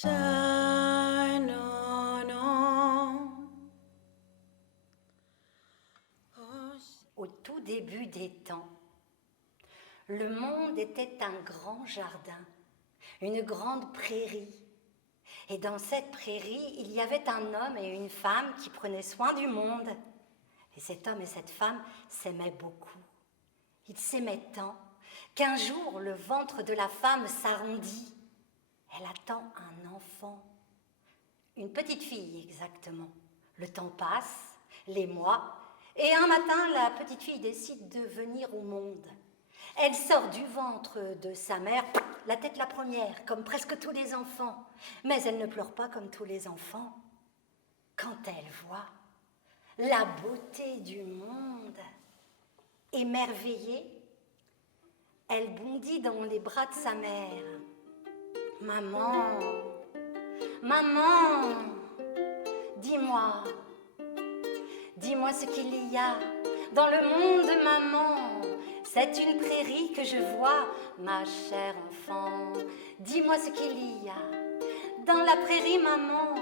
shine on. Au tout début des temps, le monde était un grand jardin, une grande prairie. Et dans cette prairie, il y avait un homme et une femme qui prenaient soin du monde. Et cet homme et cette femme s'aimaient beaucoup. Ils s'aimaient tant qu'un jour, le ventre de la femme s'arrondit. Elle attend un enfant. Une petite fille, exactement. Le temps passe, les mois, et un matin, la petite fille décide de venir au monde. Elle sort du ventre de sa mère, la tête la première, comme presque tous les enfants. Mais elle ne pleure pas comme tous les enfants. Quand elle voit la beauté du monde, émerveillée, elle bondit dans les bras de sa mère. « Maman, maman, dis-moi ce qu'il y a dans le monde, maman. C'est une prairie que je vois, ma chère enfant. Dis-moi ce qu'il y a dans la prairie, maman.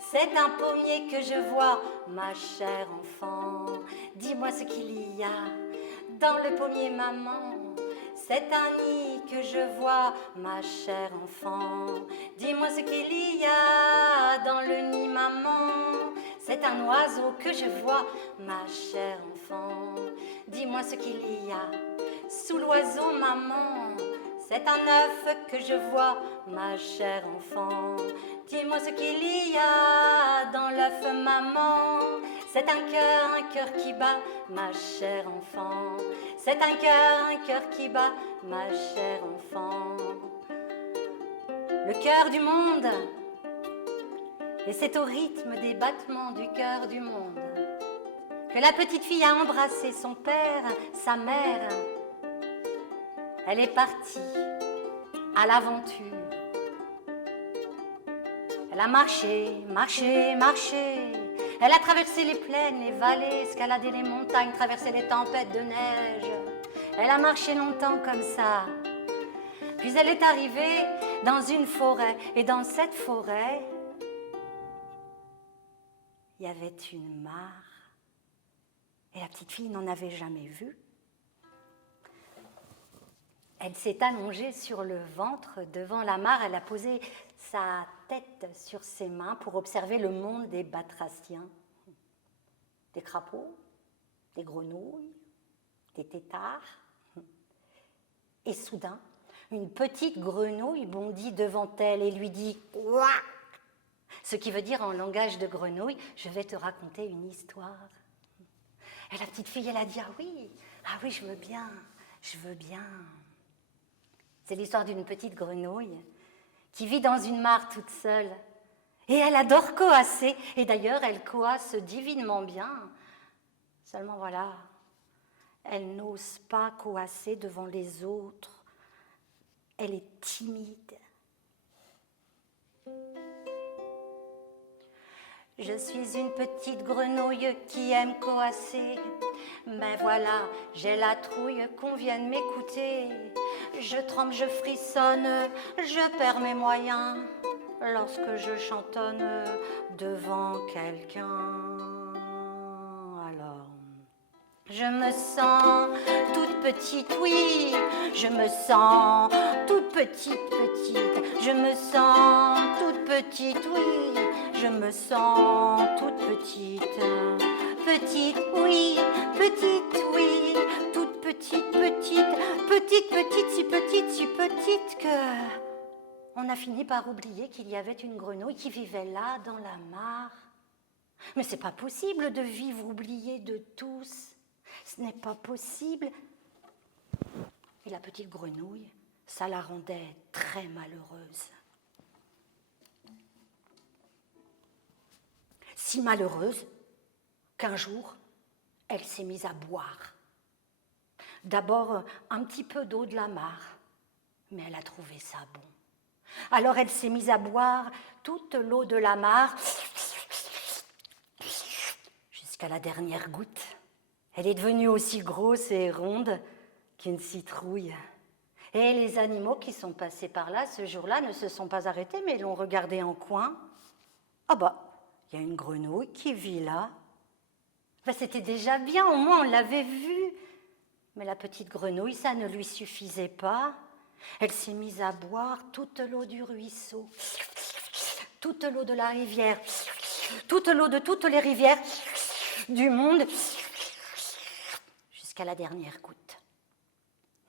C'est un pommier que je vois, ma chère enfant. Dis-moi ce qu'il y a dans le pommier, maman. C'est un nid que je vois, ma chère enfant. Dis-moi ce qu'il y a dans le nid, maman. C'est un oiseau que je vois, ma chère enfant. Dis-moi ce qu'il y a sous l'oiseau, maman. C'est un œuf que je vois, ma chère enfant. Dis-moi ce qu'il y a dans l'œuf, maman. C'est un cœur qui bat, ma chère enfant. C'est un cœur qui bat, ma chère enfant. Le cœur du monde, et c'est au rythme des battements du cœur du monde que la petite fille a embrassé son père, sa mère. Elle est partie à l'aventure. Elle a marché, marché, marché. Elle a traversé les plaines, les vallées, escaladé les montagnes, traversé les tempêtes de neige. Elle a marché longtemps comme ça. Puis elle est arrivée dans une forêt. Et dans cette forêt, il y avait une mare. Et la petite fille n'en avait jamais vu. Elle s'est allongée sur le ventre devant la mare. Elle a posé sa tête sur ses mains pour observer le monde des batraciens. Des crapauds, des grenouilles, des têtards. Et soudain, une petite grenouille bondit devant elle et lui dit « Ouah !» Ce qui veut dire en langage de grenouille « Je vais te raconter une histoire ». Et la petite fille, elle a dit « Ah oui, je veux bien, je veux bien ». C'est l'histoire d'une petite grenouille qui vit dans une mare toute seule. Et elle adore coasser. Et d'ailleurs, elle coasse divinement bien. Seulement voilà, elle n'ose pas coasser devant les autres. Elle est timide. Je suis une petite grenouille qui aime coasser. Mais voilà, j'ai la trouille qu'on vienne m'écouter. Je tremble, je frissonne, je perds mes moyens lorsque je chantonne devant quelqu'un. Alors, je me sens toute petite, oui, je me sens toute petite. Je me sens toute petite, oui, je me sens toute petite. Petite, oui, toute petite, si petite que on a fini par oublier qu'il y avait une grenouille qui vivait là, dans la mare. Mais c'est pas possible de vivre oublié de tous. Ce n'est pas possible. Et la petite grenouille, ça la rendait très malheureuse. Si malheureuse qu'un jour, elle s'est mise à boire. D'abord, un petit peu d'eau de la mare, mais elle a trouvé ça bon. Alors elle s'est mise à boire toute l'eau de la mare, jusqu'à la dernière goutte. Elle est devenue aussi grosse et ronde qu'une citrouille. Et les animaux qui sont passés par là ce jour-là ne se sont pas arrêtés, mais l'ont regardé en coin. Ah bah, il y a une grenouille qui vit là. Ben, c'était déjà bien, au moins on l'avait vue. Mais la petite grenouille, ça ne lui suffisait pas. Elle s'est mise à boire toute l'eau du ruisseau, toute l'eau de la rivière, toute l'eau de toutes les rivières du monde, jusqu'à la dernière goutte.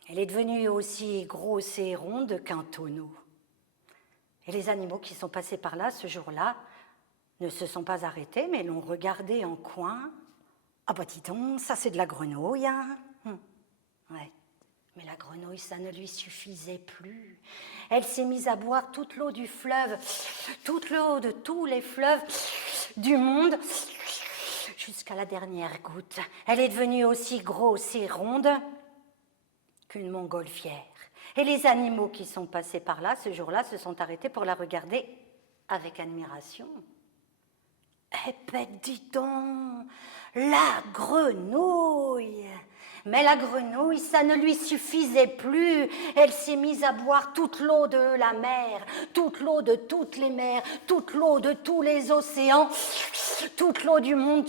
Elle est devenue aussi grosse et ronde qu'un tonneau. Et les animaux qui sont passés par là ce jour-là ne se sont pas arrêtés, mais l'ont regardée en coin. Ah bah dis donc, ça c'est de la grenouille, hein. Ouais. Mais la grenouille, ça ne lui suffisait plus. Elle s'est mise à boire toute l'eau du fleuve, toute l'eau de tous les fleuves du monde, jusqu'à la dernière goutte. Elle est devenue aussi grosse et ronde qu'une montgolfière. Et les animaux qui sont passés par là, ce jour-là, se sont arrêtés pour la regarder avec admiration. Eh ben, dis donc, la grenouille! Mais la grenouille, ça ne lui suffisait plus. Elle s'est mise à boire toute l'eau de la mer, toute l'eau de toutes les mers, toute l'eau de tous les océans, toute l'eau du monde.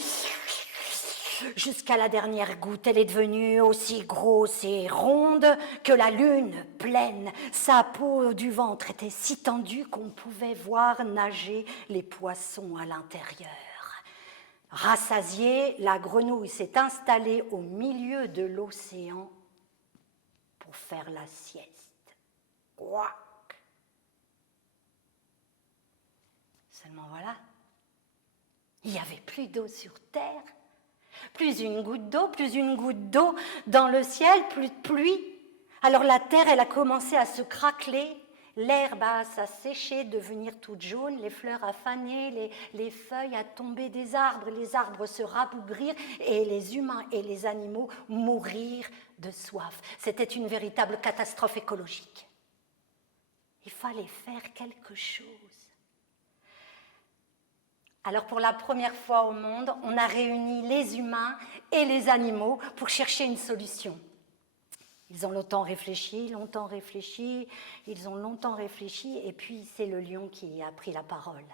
Jusqu'à la dernière goutte, elle est devenue aussi grosse et ronde que la lune pleine. Sa peau du ventre était si tendue qu'on pouvait voir nager les poissons à l'intérieur. Rassasiée, la grenouille s'est installée au milieu de l'océan pour faire la sieste. Ouac. Seulement voilà, il n'y avait plus d'eau sur terre, plus une goutte d'eau dans le ciel, plus de pluie. Alors la terre, elle a commencé à se craqueler. L'herbe à sécher, devenir toute jaune, les fleurs à faner, les feuilles à tomber des arbres, les arbres se rabougrir et les humains et les animaux mourir de soif. C'était une véritable catastrophe écologique. Il fallait faire quelque chose. Alors pour la première fois au monde, on a réuni les humains et les animaux pour chercher une solution. Ils ont longtemps réfléchi, ils ont longtemps réfléchi, et puis c'est le lion qui a pris la parole.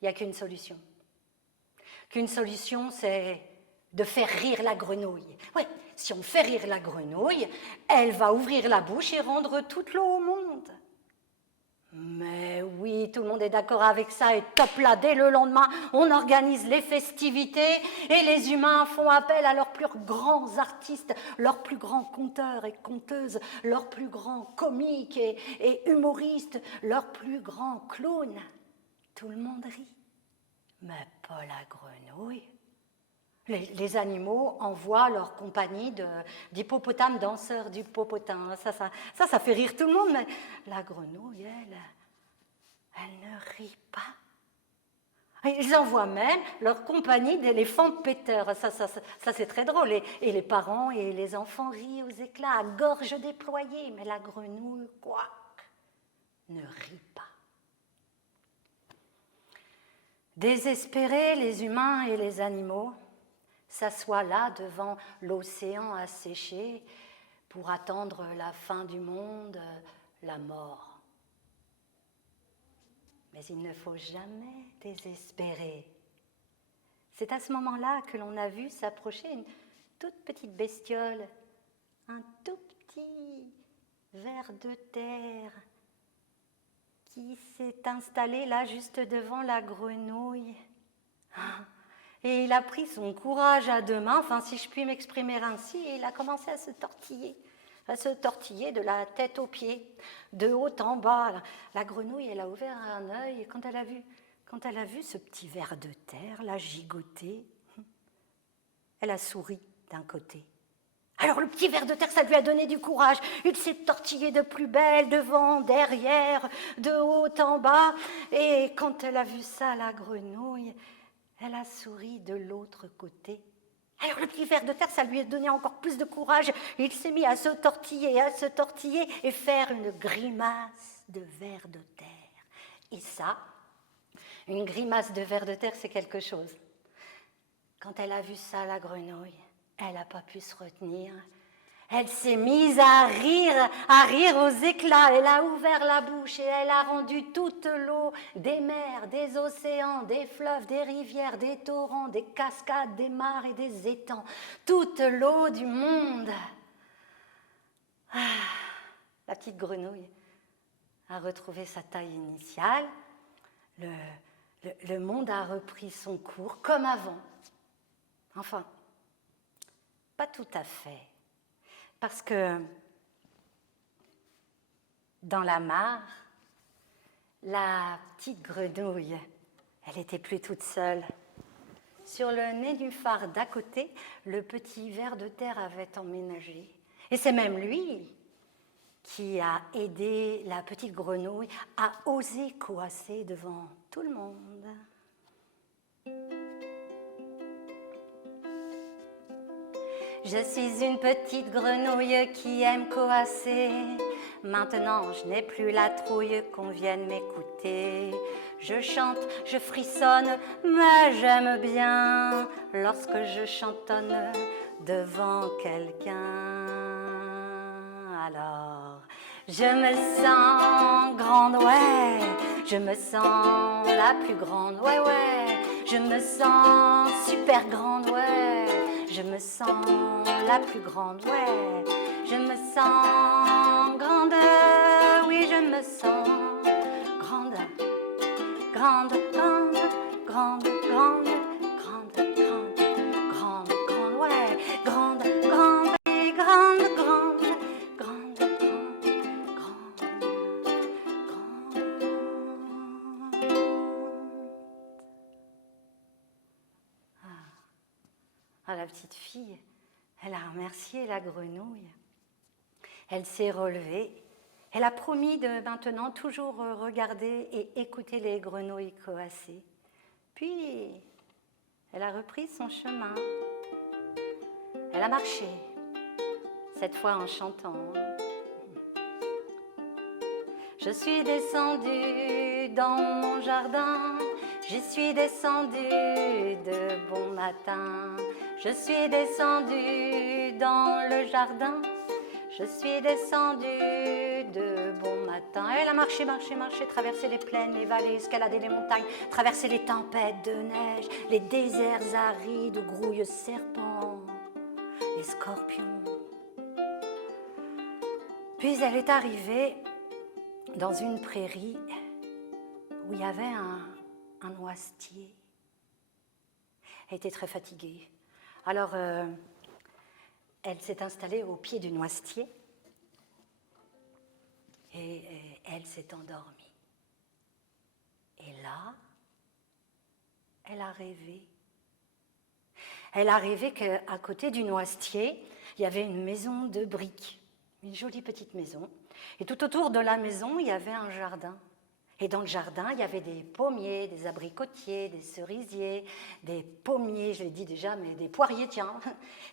Il n'y a qu'une solution. Qu'une solution, c'est de faire rire la grenouille. Oui, si on fait rire la grenouille, elle va ouvrir la bouche et rendre toute l'eau au monde. Mais oui, tout le monde est d'accord avec ça, et top là, dès le lendemain, on organise les festivités et les humains font appel à leurs plus grands artistes, leurs plus grands conteurs et conteuses, leurs plus grands comiques et humoristes, leurs plus grands clowns. Tout le monde rit, mais pas la grenouille. Les animaux envoient leur compagnie d'hippopotames danseurs d'hippopotames. Ça fait rire tout le monde, mais la grenouille, elle ne rit pas. Ils envoient même leur compagnie d'éléphants péteurs. Ça c'est très drôle. Et les parents et les enfants rient aux éclats, à gorge déployée. Mais la grenouille, quoi, ne rit pas. Désespérés, les humains et les animaux s'assoient là devant l'océan asséché pour attendre la fin du monde, la mort. Mais il ne faut jamais désespérer. C'est à ce moment-là que l'on a vu s'approcher une toute petite bestiole, un tout petit ver de terre qui s'est installé là juste devant la grenouille. Et il a pris son courage à deux mains, enfin si je puis m'exprimer ainsi, et il a commencé à se tortiller de la tête aux pieds, de haut en bas. La grenouille, elle a ouvert un œil, et quand elle a vu ce petit ver de terre, là, gigoter, elle a souri d'un côté. Alors le petit ver de terre, ça lui a donné du courage. Il s'est tortillé de plus belle, devant, derrière, de haut en bas, et quand elle a vu ça, la grenouille, elle a souri de l'autre côté. Alors le petit ver de terre, ça lui a donné encore plus de courage. Il s'est mis à se tortiller et faire une grimace de ver de terre. Et ça, une grimace de ver de terre, c'est quelque chose. Quand elle a vu ça, la grenouille, elle n'a pas pu se retenir. Elle s'est mise à rire aux éclats. Elle a ouvert la bouche et elle a rendu toute l'eau des mers, des océans, des fleuves, des rivières, des torrents, des cascades, des mares et des étangs. Toute l'eau du monde. Ah, la petite grenouille a retrouvé sa taille initiale. Le monde a repris son cours comme avant. Enfin, pas tout à fait. Parce que dans la mare, la petite grenouille, elle n'était plus toute seule. Sur le nénuphar d'à côté, le petit ver de terre avait emménagé. Et c'est même lui qui a aidé la petite grenouille à oser coasser devant tout le monde. Je suis une petite grenouille qui aime coasser. Maintenant, je n'ai plus la trouille qu'on vienne m'écouter. Je chante, je frissonne, mais j'aime bien lorsque je chantonne devant quelqu'un. Alors, je me sens grande, ouais. Je me sens la plus grande, ouais, ouais. Je me sens super grande, ouais. Je me sens la plus grande, ouais. Je me sens grande, oui, je me sens grande, grande, grande, grande, grande, grande, grande, grande, grande, ouais, grande, grande, et grande, grande, grande, grande, grande, grande. Ah, la petite fille, elle a remercié la grenouille. Elle s'est relevée. Elle a promis de maintenant toujours regarder et écouter les grenouilles coasser. Puis, elle a repris son chemin. Elle a marché, cette fois en chantant. Je suis descendue dans mon jardin. J'y suis descendue de bon matin. Je suis descendue dans le jardin. Je suis descendue de bon matin. Elle a marché, marché, marché, traversé les plaines, les vallées, escaladé les montagnes, traversé les tempêtes de neige, les déserts arides où grouillent serpents et scorpions. Puis elle est arrivée dans une prairie où il y avait un noisetier. Elle était très fatiguée. Alors, elle s'est installée au pied du noisetier et elle s'est endormie. Et là, elle a rêvé. Elle a rêvé qu'à côté du noisetier, il y avait une maison de briques, une jolie petite maison. Et tout autour de la maison, il y avait un jardin. Et dans le jardin, il y avait des pommiers, des abricotiers, des cerisiers, des pommiers, je l'ai dit déjà, mais des poiriers, tiens,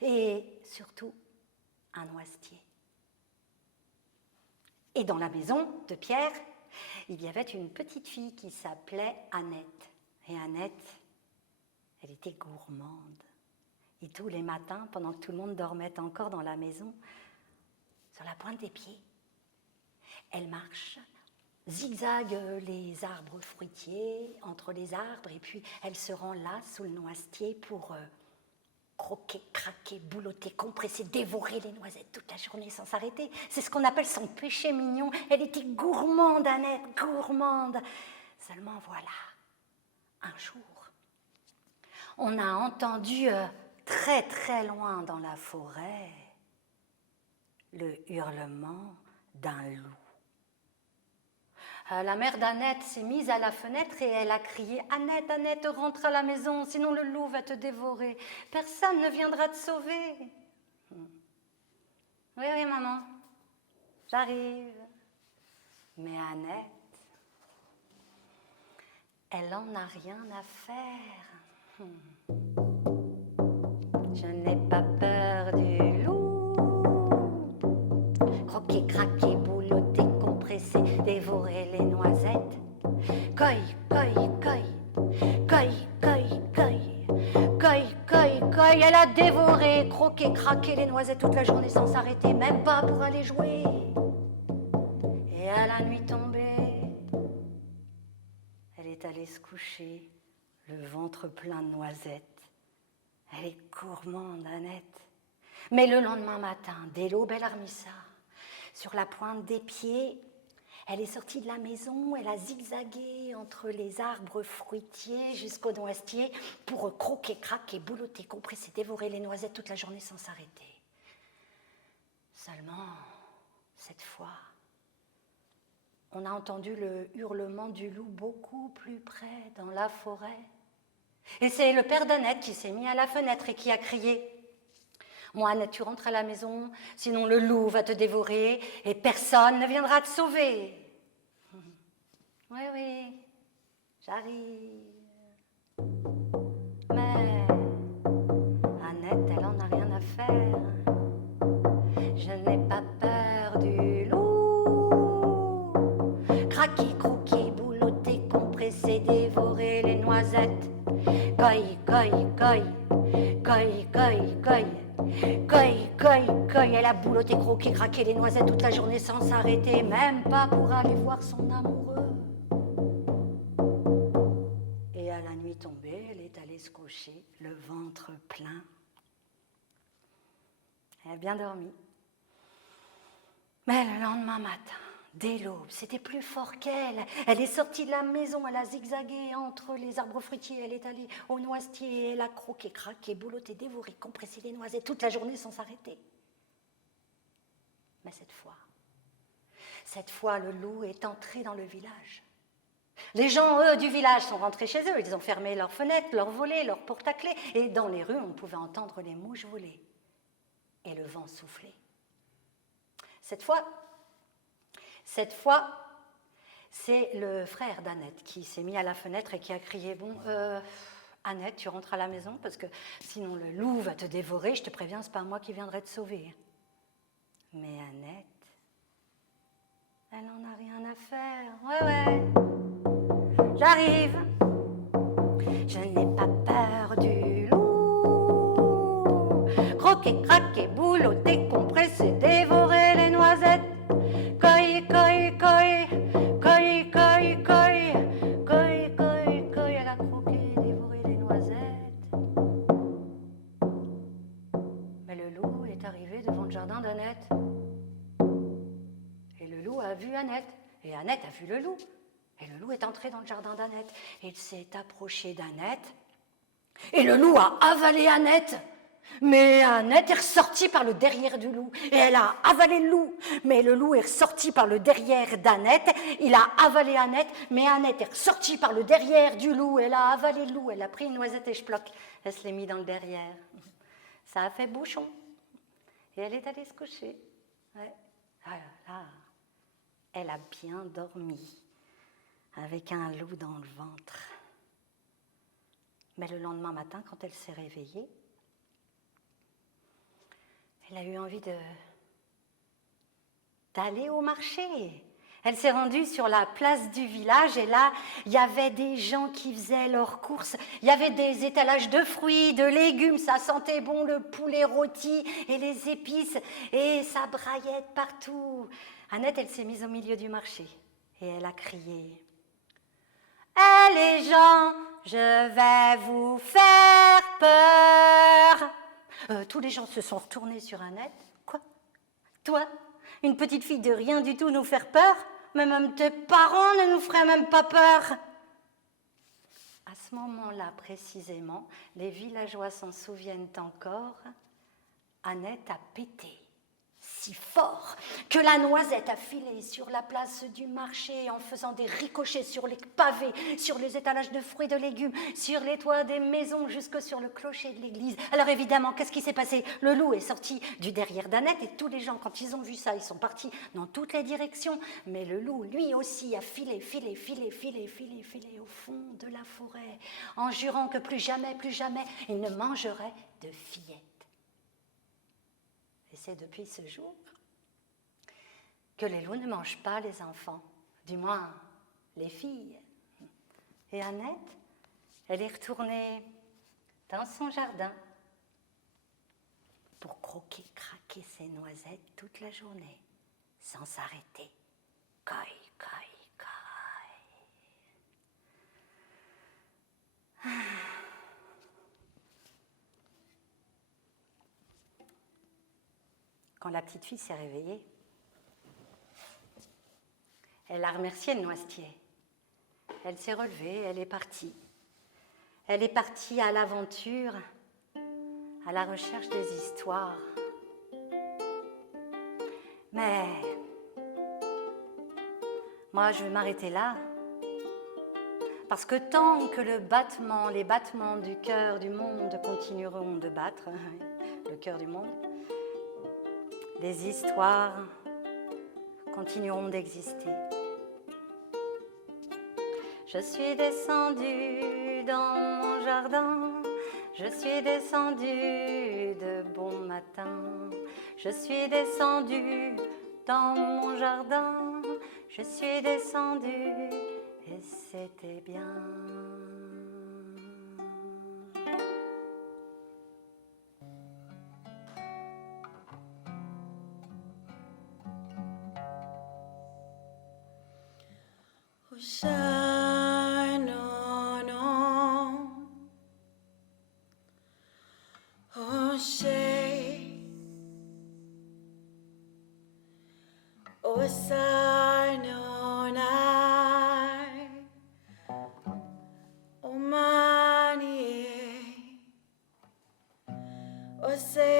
et surtout un noisetier. Et dans la maison de Pierre, il y avait une petite fille qui s'appelait Annette. Et Annette, elle était gourmande. Et tous les matins, pendant que tout le monde dormait encore dans la maison, sur la pointe des pieds, elle marche, zigzague les arbres fruitiers entre les arbres, et puis elle se rend là, sous le noisetier, pour croquer, craquer, boulotter, compresser, dévorer les noisettes toute la journée sans s'arrêter. C'est ce qu'on appelle son péché mignon. Elle était gourmande, Annette, gourmande. Seulement voilà, un jour, on a entendu très très loin dans la forêt le hurlement d'un loup. La mère d'Annette s'est mise à la fenêtre et elle a crié « Annette, Annette, rentre à la maison, sinon le loup va te dévorer. Personne ne viendra te sauver. » Oui, oui, maman, j'arrive. Mais Annette, elle n'en a rien à faire. Je n'ai pas peur du loup. Croquer, craquer, boulotter, compresser, dévorer les noisettes. Coy, coy, coy, coy, coy, coy, coy, coy, coy, elle a dévoré, croqué, craqué les noisettes toute la journée sans s'arrêter, même pas pour aller jouer. Et à la nuit tombée, elle est allée se coucher, le ventre plein de noisettes. Elle est gourmande, Annette. Mais le lendemain matin, dès l'aube, elle a remis ça. Sur la pointe des pieds, elle est sortie de la maison, elle a zigzagué entre les arbres fruitiers jusqu'au noisetier pour croquer, craquer, boulotter, compresser, dévorer les noisettes toute la journée sans s'arrêter. Seulement, cette fois, on a entendu le hurlement du loup beaucoup plus près dans la forêt. Et c'est le père d'Annette qui s'est mis à la fenêtre et qui a crié « Moi, Annette, tu rentres à la maison, sinon le loup va te dévorer et personne ne viendra te sauver. » Oui, oui, j'arrive. Mais Annette, elle en a rien à faire. Je n'ai pas peur du loup. Craquer, croquer, boulotter, compresser, dévorer les noisettes. Coy, coy, coy, coy, coy, coy. Coy, coy, coy, elle a boulotté, croqué, craqué les noisettes toute la journée sans s'arrêter, même pas pour aller voir son amoureux. Et à la nuit tombée, elle est allée se coucher, le ventre plein. Elle a bien dormi. Mais le lendemain matin, dès l'aube, c'était plus fort qu'elle. Elle est sortie de la maison, elle a zigzagué entre les arbres fruitiers, elle est allée au noisetier, elle a croqué, craqué, boulotté, dévoré, compressé les noisettes toute la journée sans s'arrêter. Mais cette fois, le loup est entré dans le village. Les gens, eux, du village sont rentrés chez eux. Ils ont fermé leurs fenêtres, leurs volets, leurs portes à clés. Et dans les rues, on pouvait entendre les mouches voler et le vent souffler. Cette fois, c'est le frère d'Annette qui s'est mis à la fenêtre et qui a crié « Bon, Annette, tu rentres à la maison parce que sinon le loup va te dévorer. Je te préviens, c'est pas moi qui viendrai te sauver. » Mais Annette, elle n'en a rien à faire. Ouais, j'arrive. Je n'ai pas peur du loup. Croquer, craquer, boulotter, compresser, dévorer les noisettes. Coy, coy, coy, coy, coy, coy, coy, coy, coy, elle a croqué, dévoré les noisettes. Mais le loup est arrivé devant le jardin d'Annette. Et le loup a vu Annette, et Annette a vu le loup. Et le loup est entré dans le jardin d'Annette. Il s'est approché d'Annette, et le loup a avalé Annette. Mais Annette est ressortie par le derrière du loup, et elle a avalé le loup. Mais le loup est ressorti par le derrière d'Annette, il a avalé Annette, mais Annette est ressortie par le derrière du loup, elle a avalé le loup, elle a pris une noisette et cheploc, elle se l'est mis dans le derrière. Ça a fait bouchon, et elle est allée se coucher. Ouais. Ah là, elle a bien dormi, avec un loup dans le ventre. Mais le lendemain matin, quand elle s'est réveillée, elle a eu envie d'aller au marché. Elle s'est rendue sur la place du village et là, il y avait des gens qui faisaient leurs courses. Il y avait des étalages de fruits, de légumes, ça sentait bon le poulet rôti et les épices et ça braillait de partout. Annette, elle s'est mise au milieu du marché et elle a crié « Eh les gens, je vais vous faire peur !» Tous les gens se sont retournés sur Annette. « Quoi? Toi, une petite fille de rien du tout nous faire peur? Mais même tes parents ne nous feraient même pas peur !» À ce moment-là, précisément, les villageois s'en souviennent encore, Annette a pété si fort que la noisette a filé sur la place du marché en faisant des ricochets sur les pavés, sur les étalages de fruits et de légumes, sur les toits des maisons, jusque sur le clocher de l'église. Alors évidemment, qu'est-ce qui s'est passé? Le loup est sorti du derrière d'Annette et tous les gens, quand ils ont vu ça, ils sont partis dans toutes les directions. Mais le loup, lui aussi, a filé au fond de la forêt, en jurant que plus jamais, il ne mangerait de fillettes. Et c'est depuis ce jour que les loups ne mangent pas les enfants, du moins les filles. Et Annette, elle est retournée dans son jardin pour croquer, craquer ses noisettes toute la journée, sans s'arrêter. Coi, coi, coi. Quand la petite fille s'est réveillée, elle a remercié le noisetier. Elle s'est relevée, elle est partie. Elle est partie à l'aventure, à la recherche des histoires. Mais moi, je vais m'arrêter là. Parce que tant que les battements du cœur du monde continueront de battre, le cœur du monde, les histoires continueront d'exister. Je suis descendue dans mon jardin, je suis descendue de bon matin. Je suis descendue dans mon jardin, je suis descendue et c'était bien. Oh, shine on, oh, shade, oh, shine on, oh, money, oh, say.